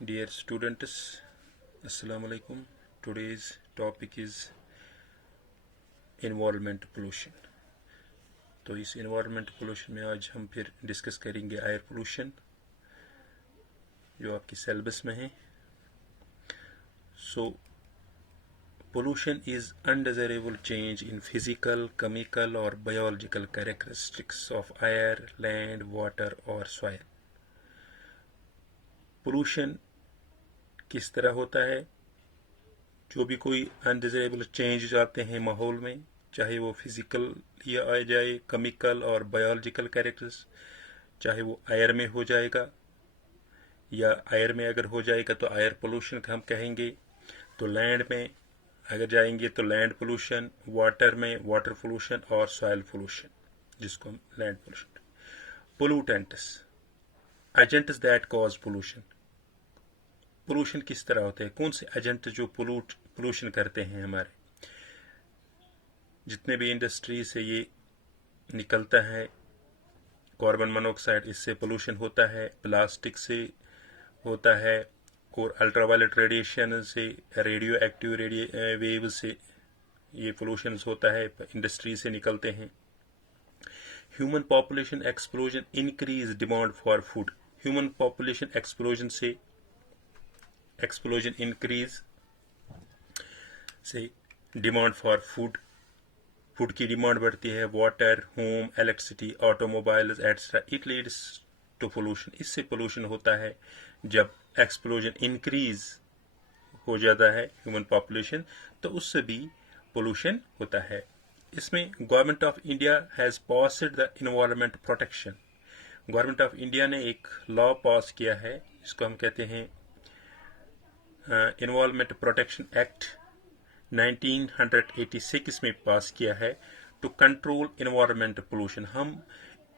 Dear students, Assalamu alaikum. Today's topic is environment pollution. तो इस environment pollution में आज हम फिर डिस्कस करेंगे एयर pollution जो आपकी सिलेबस में है. So, pollution is undesirable change in physical, chemical or biological characteristics of air, land, water or soil. Pollution किस तरह होता है? जो भी कोई अनडिजायरेबल चेंज आते हैं माहौल में, चाहे वो फिजिकल या आ जाए, केमिकल और बायोलॉजिकल कैरेक्टर्स, चाहे वो एयर में हो जाएगा या एयर में अगर हो जाएगा तो एयर पोल्यूशन का हम कहेंगे. तो लैंड में अगर जाएंगे तो लैंड पोल्यूशन, वाटर में वाटर पोल्यूशन और सॉइल पोल्यूशन जिसको हम land pollution. Pollutants, agents that cause pollution. Pollution किस तरह होते हैं? कौन से एजेंट जो पोल्यूशन करते हैं? हमारे जितने भी इंडस्ट्री से ये निकलता है, कार्बन मोनोऑक्साइड, इससे पोल्यूशन होता है. प्लास्टिक से होता है और अल्ट्रावायलेट रेडिएशन से, रेडियो एक्टिव वेव से ये पोल्यूशन होता है, इंडस्ट्री से निकलते हैं. Human population explosion increase demand for food. Human population explosion increase से डिमांड फॉर फूड की डिमांड बढ़ती है. Water, home, electricity, automobiles etcetera, it leads to pollution. इससे पोल्यूशन होता है जब एक्सप्लोजन इंक्रीज हो जाता है ह्यूमन पॉपुलेशन, तो उससे भी पोल्यूशन होता है. इसमें government of India has passed the environment protection. Government of India ने एक लॉ पास किया है, इसको हम कहते हैं एनवायरनमेंट प्रोटेक्शन एक्ट 1986 में पास किया है, टू कंट्रोल एनवायरनमेंट पोल्यूशन. हम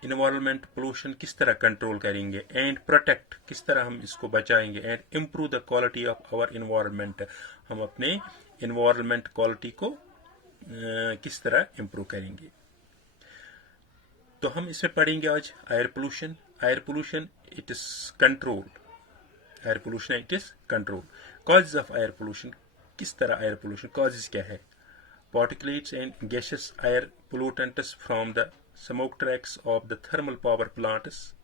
एनवायरनमेंट पोल्यूशन किस तरह कंट्रोल करेंगे एंड प्रोटेक्ट, किस तरह हम इसको बचाएंगे, and improve the quality of our environment. हम अपने एनवायरनमेंट क्वालिटी को किस तरह इम्प्रूव करेंगे. तो हम इसमें पढ़ेंगे आज air pollution. Air pollution it is control. Air pollution it is control. Causes of air pollution, किस तरह एयर पोल्यूशन कॉजेज क्या है? Particulates and gases air pollutants from the smoke tracks of the thermal power plants.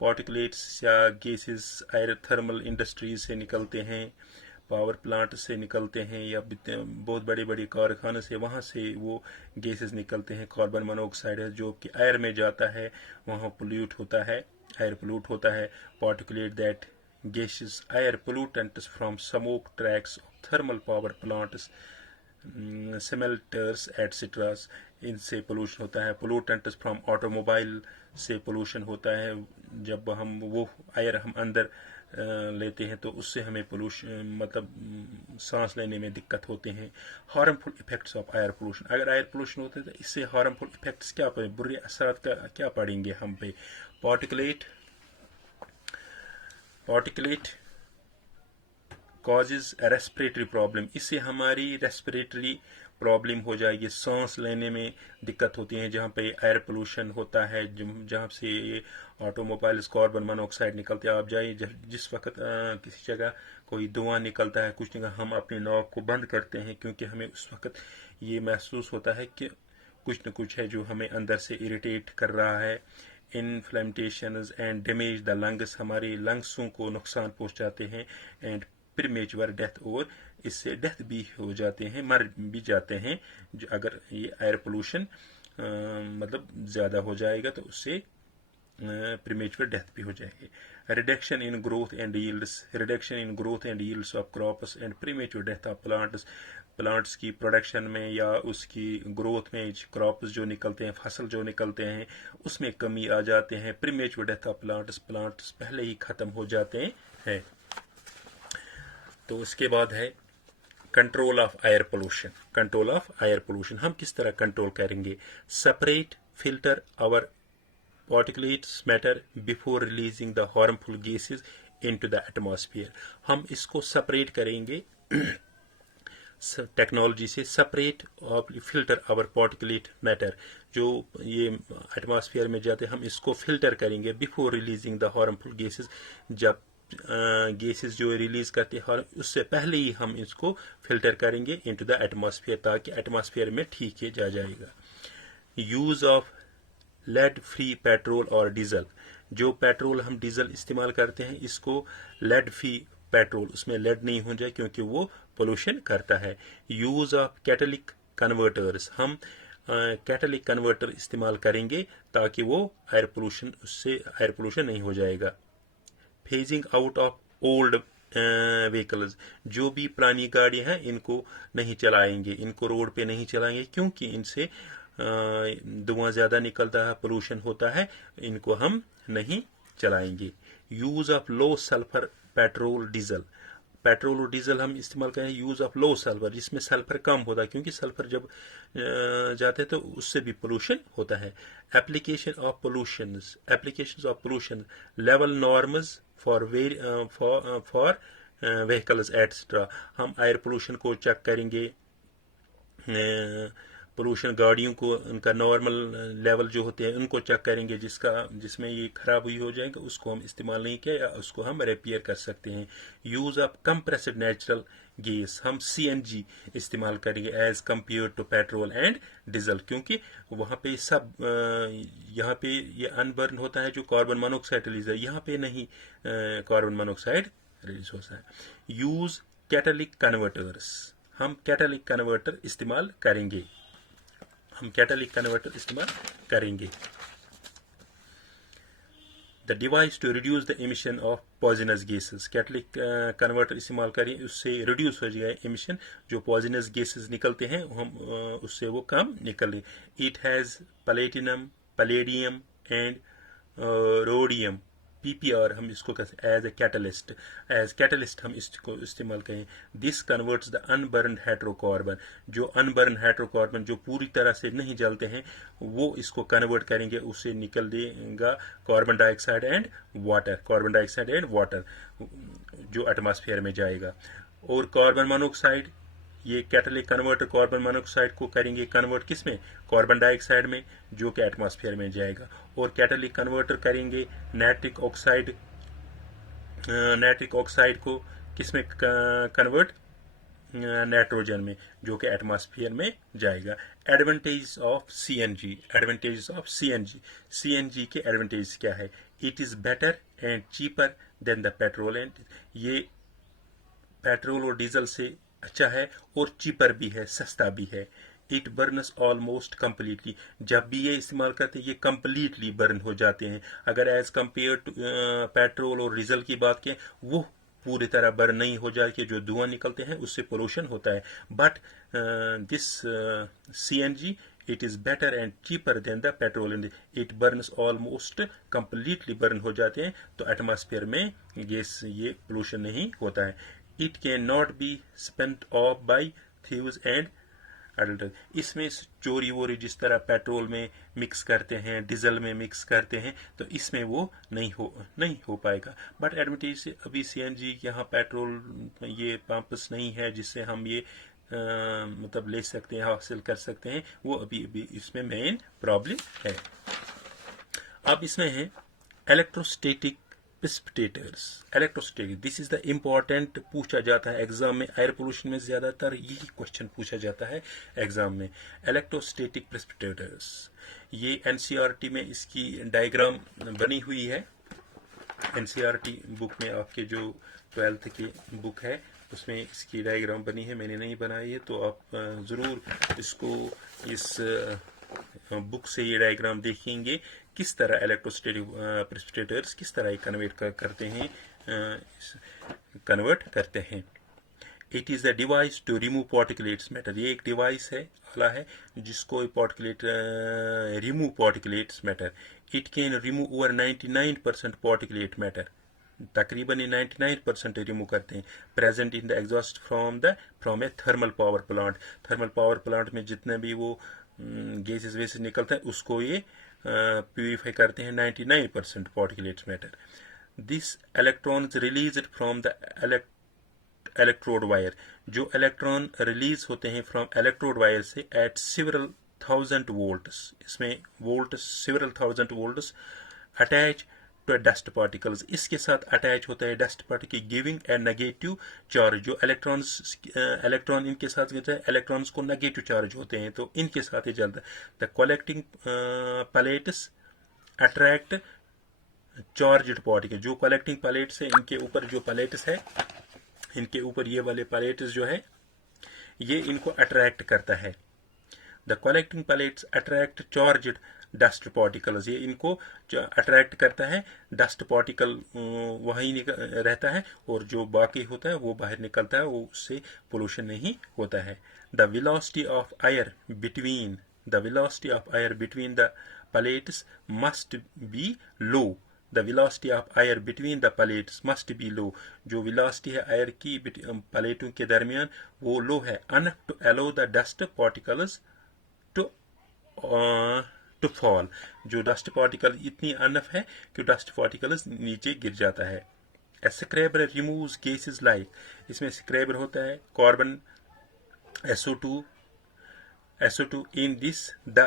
Particulates या gases air thermal industries से निकलते हैं, power plant से निकलते हैं, या बहुत बड़े बड़े कारखाने से, वहाँ से वो गैसेस निकलते हैं. कार्बन मोनोऑक्साइड है जो कि एयर में जाता है, वहाँ पोल्यूट होता है, एयर पोल्यूट होता है. Particulate that gaseous air pollutants from smoke tracks of thermal power plants, smelters etc. इनसे पोल्यूशन होता है. पोल्यूटेंट्स फ्रॉम ऑटोमोबाइल से पोल्यूशन होता है. जब हम वो एयर हम अंदर लेते हैं तो उससे हमें पोल्यूशन मतलब सांस लेने में दिक्कत होते हैं. Harmful effects of air pollution. अगर एयर पोल्यूशन होता है तो इससे हार्मफुल इफेक्ट्स क्या पड़े, बुरे असरात क्या पड़ेंगे हम पे? Particulate causes respiratory problem. इससे हमारी रेस्पिरेटरी प्रॉब्लम हो जाएगी, सांस लेने में दिक्कत होती है. जहाँ पे एयर पोल्यूशन होता है, जहाँ से ये ऑटोमोबाइल्स कार्बन मोनोऑक्साइड निकलते हैं, आप जाइए जिस वक्त किसी जगह कोई धुआं निकलता है, कुछ जगह हम अपने नाक को बंद करते हैं क्योंकि हमें उस वक्त ये महसूस होता है कि कुछ न कुछ है जो हमें अंदर से इरिटेट कर रहा है. इन्फ्लेमेटेशंस एंड डैमेज द लंग्स, हमारे लंग्सों को नुकसान पहुंचाते हैं. एंड प्रीमेच्योर डेथ, और इससे डेथ भी हो जाते हैं, मर भी जाते हैं. जो अगर ये एयर पोल्यूशन मतलब ज़्यादा हो जाएगा तो उससे प्रीमेच्योर डेथ भी हो जाएगी. Reduction in growth and yields of crops and premature death of plants की प्रोडक्शन में या उसकी ग्रोथ में, क्रॉप्स जो निकलते हैं, फसल जो निकलते हैं, उसमें कमी आ जाते हैं. प्रीमेच्योर डेथ ऑफ प्लांट्स पहले ही खत्म हो जाते हैं. तो उसके बाद है control of air pollution. Control of air pollution हम किस तरह कंट्रोल करेंगे? Separate, filter our particulates matter before releasing the harmful gases into the atmosphere. हम इसको सेपरेट करेंगे टेक्नोलॉजी से. सेपरेट और फिल्टर आवर पार्टिकुलेट मैटर, जो ये एटमॉस्फेयर में जाते हैं, हम इसको फिल्टर करेंगे before releasing the harmful gases. जब गैसेस जो रिलीज करते हैं और उससे पहले ही हम इसको फिल्टर करेंगे इनटू द एटमॉस्फेयर, ताकि एटमॉस्फेयर में ठीक है जा जाएगा। Use of lead free petrol और डीजल, जो पेट्रोल हम डीजल इस्तेमाल करते हैं इसको लेड फ्री पेट्रोल, उसमें लेड नहीं हो जाए क्योंकि वो पोल्यूशन करता है। यूज ऑफ कैटलिक कन्वर्टर्स, हम कैटलिक कन्वर्टर इस्तेमाल करेंगे ताकि वो एयर पोल्यूशन, उससे एयर पोल्यूशन नहीं हो जाएगा। Phasing out of old vehicles, जो भी पुरानी गाड़ियां हैं इनको नहीं चलाएंगे, इनको रोड पे नहीं चलाएंगे क्योंकि इनसे धुआं ज़्यादा निकलता है, पोल्यूशन होता है, इनको हम नहीं चलाएंगे। Use of low sulphur petrol diesel, petrol और डीजल हम इस्तेमाल करें यूज़ ऑफ लो सल्फर, जिसमें सल्फर कम होता है क्योंकि सल्फर जब जाते हैं तो उससे भी पोल्यूशन होता है। Application of pollutions, applications of pollution, level norms for vehicles etcetera, हम एयर पोल्यूशन को चेक करेंगे, पोल्यूशन गाड़ियों को उनका नॉर्मल लेवल जो होते हैं उनको चेक करेंगे, जिसमें ये खराब हुई हो जाएगा उसको हम इस्तेमाल नहीं किया, या उसको हम रिपेयर कर सकते हैं। Use of compressed natural gas, हम CNG इस्तेमाल करेंगे as compare to petrol and diesel, क्योंकि वहाँ पे सब यहाँ पे ये अनबर्न होता है जो कार्बन मोनोऑक्साइड रिलीज है, यहाँ पे नहीं कार्बन मोनोऑक्साइड रिलीज होता है। यूज़ कैटलिक कन्वर्टर्स, हम कैटलिक कन्वर्टर इस्तेमाल करेंगे, हम कैटलिक कन्वर्टर इस्तेमाल करेंगे। The device to reduce the emission of poisonous gases, catalytic converter इस्तेमाल करें, उससे रिड्यूस हो जाएगा एमिशन, जो पॉइजनस गैसेस निकलते हैं हम उससे वो कम निकले। It has platinum, palladium and rhodium, PPR हम इसको कहते हैं एज कैटलिस्ट हम इसको इस्तेमाल करें। This converts the unburn hydrocarbon, जो अनबर्न हाइड्रोकार्बन जो पूरी तरह से नहीं जलते हैं वो इसको कन्वर्ट करेंगे, उससे निकल देगा कार्बन डाइऑक्साइड एंड वाटर जो एटमॉस्फेयर में जाएगा। और कार्बन मोनोऑक्साइड, ये कैटलिक कन्वर्टर कार्बन मोनोऑक्साइड को करेंगे कन्वर्ट किसमें, कार्बन डाइऑक्साइड में, जो कि एटमॉस्फेयर में जाएगा। और कैटलिक कन्वर्टर करेंगे नाइट्रिक ऑक्साइड को किसमें कन्वर्ट, नाइट्रोजन में, जो कि एटमॉस्फेयर में जाएगा। एडवांटेज ऑफ CNG, CNG के एडवांटेज क्या है? It is better and cheaper than the petrol and, ये पेट्रोल और डीजल से अच्छा है और चीपर भी है, सस्ता भी है। इट बर्नस ऑलमोस्ट कम्प्लीटली, जब भी ये इस्तेमाल करते हैं ये कम्प्लीटली बर्न हो जाते हैं। अगर एज कम्पेयर टू पेट्रोल और डीजल की बात करें वो पूरी तरह बर्न नहीं हो जाए कि जो धुआं निकलते हैं उससे पोल्यूशन होता है। But this CNG it is better and cheaper than the petrol and it Burns almost completely burn हो जाते हैं, तो एटमॉस्फेयर में गैस ये पोल्यूशन नहीं होता है। It can not be spent off by thieves and adulter, इसमें चोरी वोरी जिस तरह पेट्रोल में मिक्स करते हैं, डीजल में मिक्स करते हैं, तो इसमें वो नहीं हो पाएगा। बट एडवांटेज से अभी CNG यहाँ पेट्रोल ये पंप्स नहीं है जिससे हम ये मतलब ले सकते हैं, हासिल कर सकते हैं, वो अभी इसमें मेन प्रॉब्लम है। अब इसमें है electrostatic precipitators. Electrostatic, this is the important, पूछा जाता है एग्जाम में, एयर पोल्यूशन में ज्यादातर यही क्वेश्चन पूछा जाता है एग्जाम में। इलेक्ट्रोस्टैटिक प्रेसिपिटेटर्स, ये NCERT में इसकी डायग्राम बनी हुई है। NCERT बुक में आपके जो 12th की बुक है उसमें इसकी डायग्राम बनी है, मैंने नहीं बनाई है, तो आप ज़रूर इसको इस बुक से ये डायग्राम देखेंगे किस तरह इलेक्ट्रोस्टैटिक प्रेसिपिटेटर्स किस तरह कन्वर्ट करते हैं। It is a device to remove particulates matter, ये एक डिवाइस है, आला है जिसको remove particulates matter. It can remove over 99% particulate matter, तकरीबन 99% रिमूव करते हैं। Present in the exhaust from a thermal power plant में जितने भी वो गैसेस वेसेस निकलते हैं उसको ये प्यूरिफाई करते हैं 99% particulate matter. This electrons released from the electrode wire, जो इलेक्ट्रॉन रिलीज होते हैं फ्रॉम इलेक्ट्रोड वायर से एट several thousand volts, इसमें volt several thousand volts attach to dust particles. इसके साथ अटैच होता है dust particle giving a negative charge. जो इलेक्ट्रॉन इनके साथ गिरता है, इलेक्ट्रॉन्स को नेगेटिव चार्ज होते हैं तो इनके साथ ही जलता है। The collecting plates attract charged particle. जो कलेक्टिंग प्लेट्स है, इनके ऊपर जो प्लेट्स है, इनके ऊपर ये वाले प्लेट्स जो है ये इनको अट्रैक्ट करता है। The collecting plates attract charged dust particles. ये इनको अट्रैक्ट करता है, डस्ट पार्टिकल वहीं रहता है और जो बाकी होता है वो बाहर निकलता है, वो उससे पोल्यूशन नहीं होता है। The velocity of air between the plates must be low. The velocity of air between the plates must be low. जो वेलोसिटी है एयर की प्लेटों के दरमियान वो लो है, enough to allow the dust particles to fall. जो dust particle इतनी अनफ है कि डस्ट पार्टिकल्स नीचे गिर जाता है। A scrubber removes gases like. इसमें स्क्रैबर होता है carbon, SO2 in this the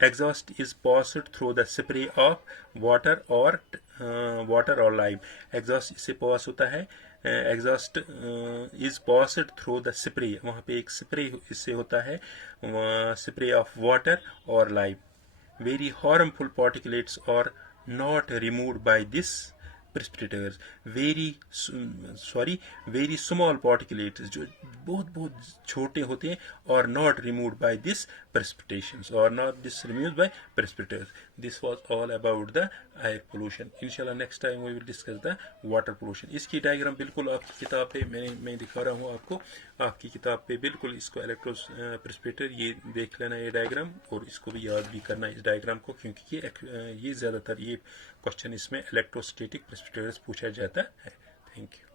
exhaust is passed through the spray of water or lime। Exhaust इससे पास होता है, exhaust is passed through the spray. वहाँ पे एक स्प्रे इससे होता है, स्प्रे ऑफ वाटर और lime. Very harmful particulates are not removed by this precipitators. Very small particulates जो बहुत छोटे होते हैं, और not removed by this precipitations और not this removed by precipitators. This was all about the air pollution. इंशाल्लाह next time we will discuss the water pollution. इसकी diagram बिल्कुल आपकी किताब पे मैं दिखा रहा हूँ आपको, आपकी किताब पे बिल्कुल इसको इलेक्ट्रो प्रेसिपिटेटर ये देख लेना ये डायग्राम, और इसको भी याद भी करना इस डायग्राम को, क्योंकि ये ज़्यादातर ये क्वेश्चन इसमें इलेक्ट्रोस्टैटिक प्रेसिपिटेटर्स पूछा जाता है। Thank you.